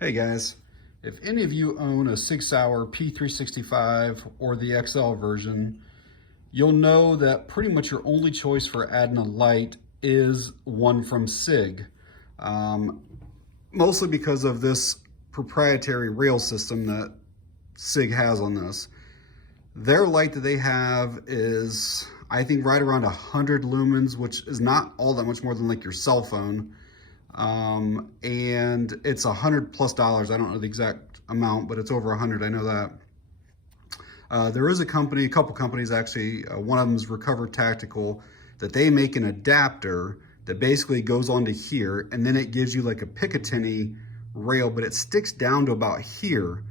Hey guys, if any of you own a Sauer P365 or the XL version, you'll know that pretty much your only choice for adding a light is one from SIG. Mostly because of this proprietary rail system that SIG has on this. Their light that they have is, I think, right around 100 lumens, which is not all that much more than like your cell phone. And it's $100+. I don't know the exact amount, but it's over 100. I know that. There is a couple companies actually, one of them is Recover Tactical, that they make an adapter that basically goes onto here, and then it gives you like a Picatinny rail, but it sticks down to about here.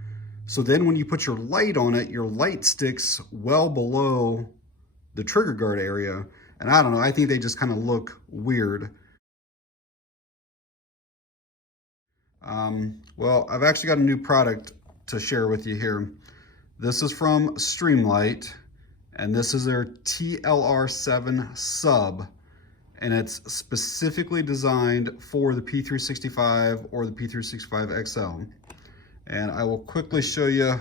So then when you put your light on it, your light sticks well below the trigger guard area. And I don't know, I think they just kind of look weird. Well, I've actually got a new product to share with you here. This is from Streamlight, and this is their TLR-7 sub, and it's specifically designed for the P365 or the P365 XL. And I will quickly show you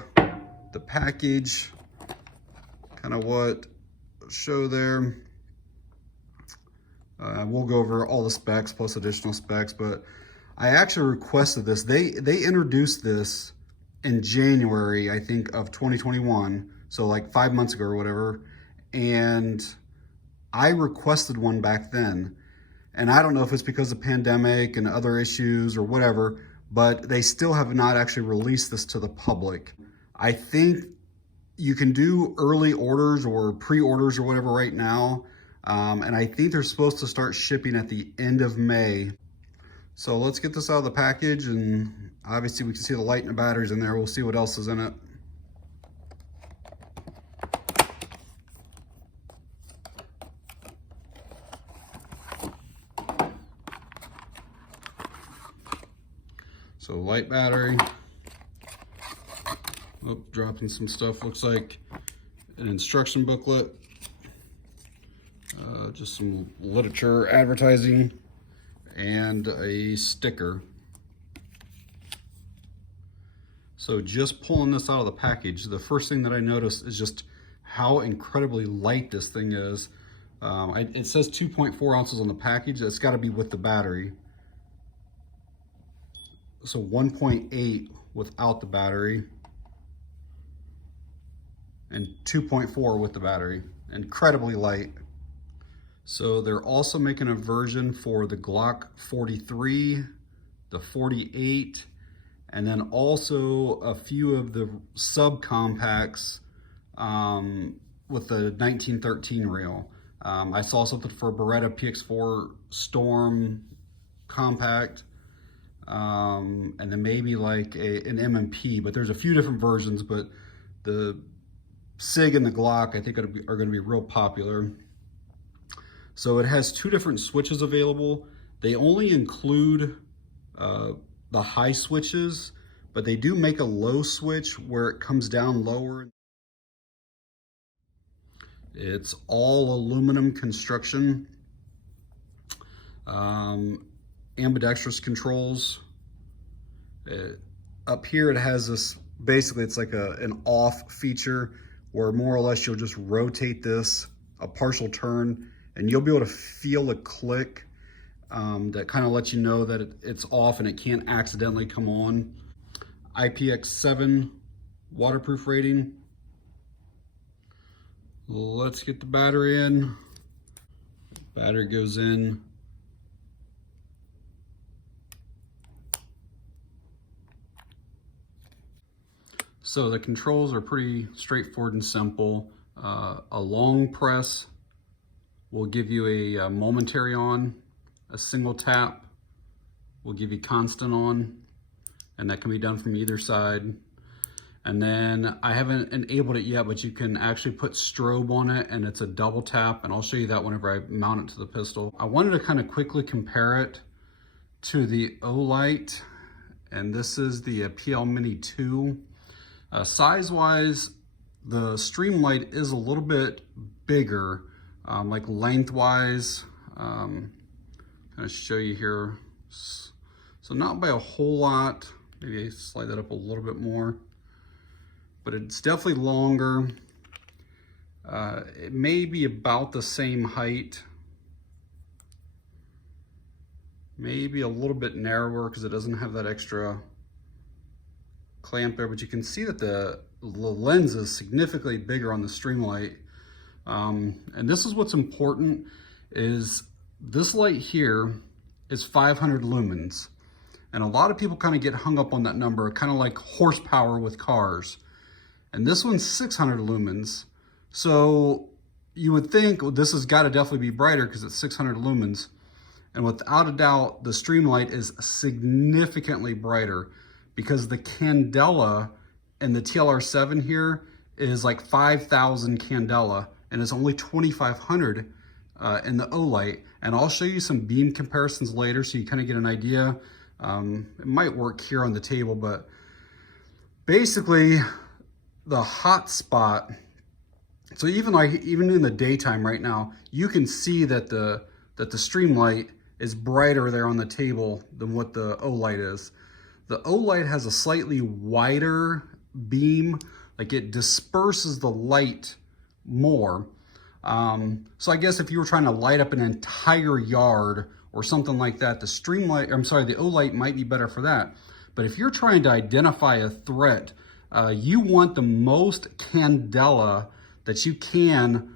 the package, kind of what show there. We'll go over all the specs plus additional specs, but I actually requested this. They introduced this in January, I think, of 2021. So like 5 months ago or whatever. And I requested one back then. And I don't know if it's because of pandemic and other issues or whatever, but they still have not actually released this to the public. I think you can do early orders or pre-orders or whatever right now. And I think they're supposed to start shipping at the end of May. So let's get this out of the package, and obviously we can see the light and the batteries in there. We'll see what else is in it. So light battery. Oh, dropping some stuff. Looks like an instruction booklet. Just some literature, advertising, and a sticker. So just pulling this out of the package, the first thing that I noticed is just how incredibly light this thing is. It says 2.4 ounces on the package. It's got to be with the battery. So 1.8 without the battery, and 2.4 with the battery. Incredibly light. So they're also making a version for the Glock 43, the 48, and then also a few of the subcompacts with the 1913 rail. I saw something for a Beretta PX4 Storm compact, and then maybe like an M&P, but there's a few different versions, but the SIG and the Glock I think are going to be real popular. So it has two different switches available. They only include the high switches, but they do make a low switch where it comes down lower. It's all aluminum construction. Ambidextrous controls. Up here it has this, basically it's like an off feature where more or less you'll just rotate this a partial turn, and you'll be able to feel a click that kind of lets you know that it's off and it can't accidentally come on. IPX7 waterproof rating. Let's get the battery in. Battery goes in. So the controls are pretty straightforward and simple. A long press will give you a momentary on. A single tap will give you constant on, and that can be done from either side. And then I haven't enabled it yet, but you can actually put strobe on it, and it's a double tap, and I'll show you that whenever I mount it to the pistol. I wanted to kind of quickly compare it to the Olight, and this is the PL Mini 2. Size-wise, the Streamlight is a little bit bigger, like lengthwise. Kind of show you here. So not by a whole lot, Maybe slide that up a little bit more, but it's definitely longer. It may be about the same height, maybe a little bit narrower because it doesn't have that extra clamp there, but you can see that the lens is significantly bigger on the Streamlight. And this is what's important, is this light here is 500 lumens. And a lot of people kind of get hung up on that number, kind of like horsepower with cars. And this one's 600 lumens. So you would think, well, this has got to definitely be brighter because it's 600 lumens. And without a doubt, the Streamlight is significantly brighter because the candela in the TLR-7 here is like 5,000 candela, and it's only 2,500 in the Olight. And I'll show you some beam comparisons later so you kind of get an idea. It might work here on the table, but basically the hot spot, so even in the daytime right now, you can see that the Streamlight is brighter there on the table than what the Olight is. The Olight has a slightly wider beam, like it disperses the light more. So I guess if you were trying to light up an entire yard or something like that, the Olight might be better for that. But if you're trying to identify a threat, you want the most candela that you can,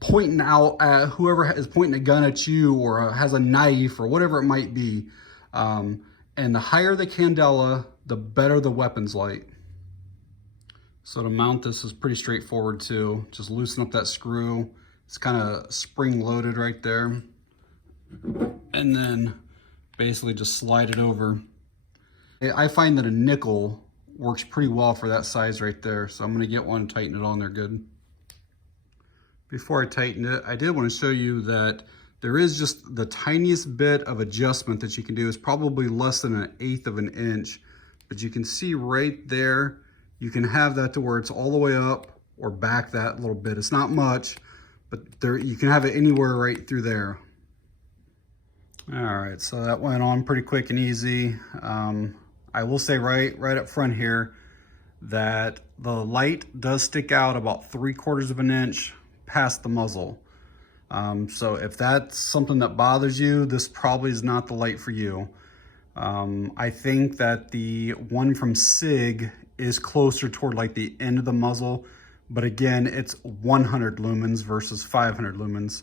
pointing out at whoever is pointing a gun at you or has a knife or whatever it might be. And the higher the candela, the better the weapon's light. So to mount this is pretty straightforward too. Just loosen up that screw. It's kind of spring loaded right there. And then basically just slide it over. I find that a nickel works pretty well for that size right there. So I'm gonna get one and tighten it on there good. Before I tighten it, I did want to show you that there is just the tiniest bit of adjustment that you can do. It's probably less than 1/8 of an inch, but you can see right there, you can have that to where it's all the way up or back that little bit. It's not much, but there you can have it anywhere right through there. All right, so that went on pretty quick and easy. I will say right up front here that the light does stick out about 3/4 of an inch past the muzzle. So if that's something that bothers you, this probably is not the light for you. I think that the one from SIG is closer toward like the end of the muzzle, but again, it's 100 lumens versus 500 lumens.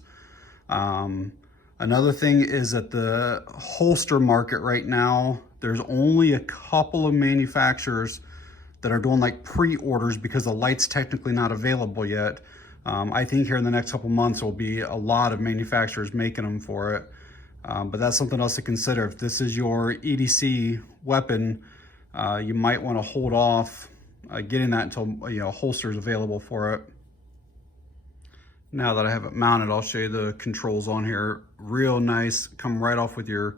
Another thing is that the holster market right now, there's only a couple of manufacturers that are doing like pre-orders because the light's technically not available yet. I think here in the next couple months, there'll be a lot of manufacturers making them for it. But that's something else to consider. If this is your EDC weapon, you might want to hold off getting that until holster is available for it. Now that I have it mounted, I'll show you the controls on here. Real nice, come right off with your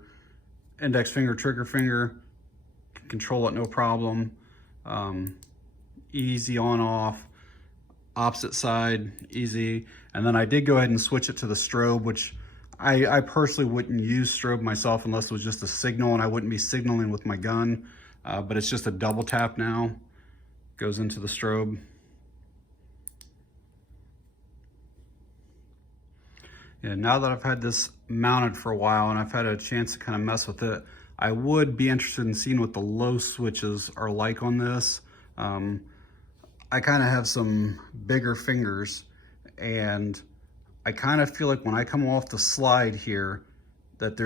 index finger, trigger finger. Can control it no problem. Easy on off. Opposite side, easy. And then I did go ahead and switch it to the strobe, which I personally wouldn't use strobe myself unless it was just a signal and I wouldn't be signaling with my gun. But it's just a double tap now. Goes into the strobe. Yeah, now that I've had this mounted for a while and I've had a chance to kind of mess with it, I would be interested in seeing what the low switches are like on this. I kind of have some bigger fingers and I kind of feel like when I come off the slide here that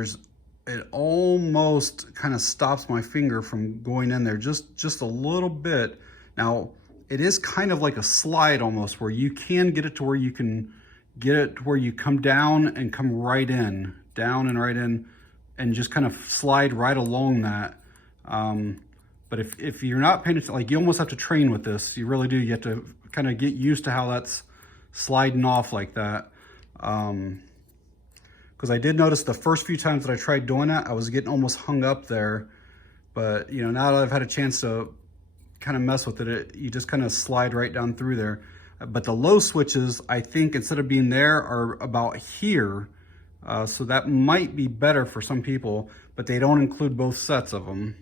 it almost kind of stops my finger from going in there just a little bit. Now it is kind of like a slide almost where you can get it to where you can get it to where you come down and come right in, down and right in, and just kind of slide right along that. But if you're not paying attention, like you almost have to train with this. You really do. You have to kind of get used to how that's sliding off like that. Because I did notice the first few times that I tried doing that, I was getting almost hung up there. But now that I've had a chance to kind of mess with it, you just kind of slide right down through there. But the low switches, I think instead of being there, are about here. So that might be better for some people, but they don't include both sets of them.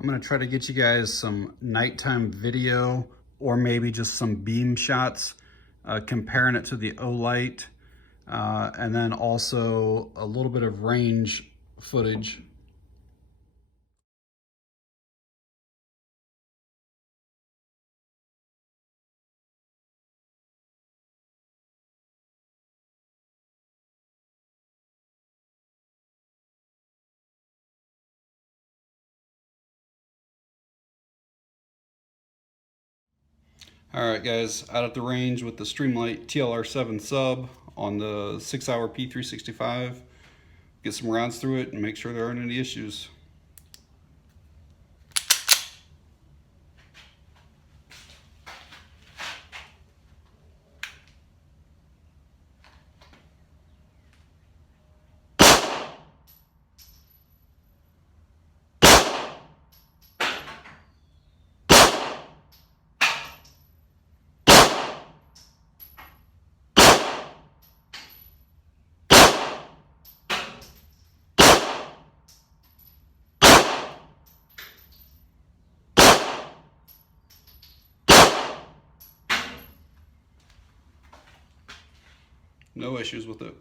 I'm gonna try to get you guys some nighttime video or maybe just some beam shots comparing it to the Olight, and then also a little bit of range footage. All right, guys, out at the range with the Streamlight TLR-7 sub on the 6-hour P365. Get some rounds through it and make sure there aren't any issues. No issues with it.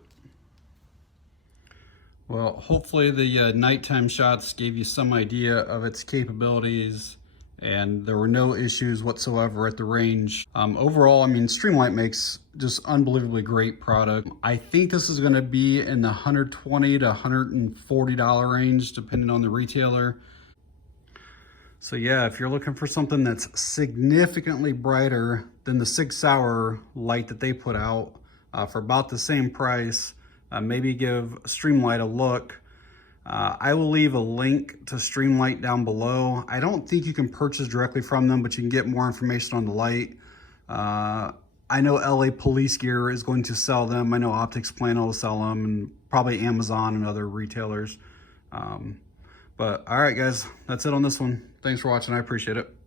Well, hopefully the nighttime shots gave you some idea of its capabilities, and there were no issues whatsoever at the range. Overall, I mean, Streamlight makes just unbelievably great product. I think this is gonna be in the $120 to $140 range, depending on the retailer. So yeah, if you're looking for something that's significantly brighter than the 6-hour light that they put out for about the same price, maybe give Streamlight a look. I will leave a link to Streamlight down below. I don't think you can purchase directly from them, but you can get more information on the light. I know LA Police Gear is going to sell them. I know Optics Plano will sell them, and probably Amazon and other retailers. But all right, guys, that's it on this one. Thanks for watching. I appreciate it.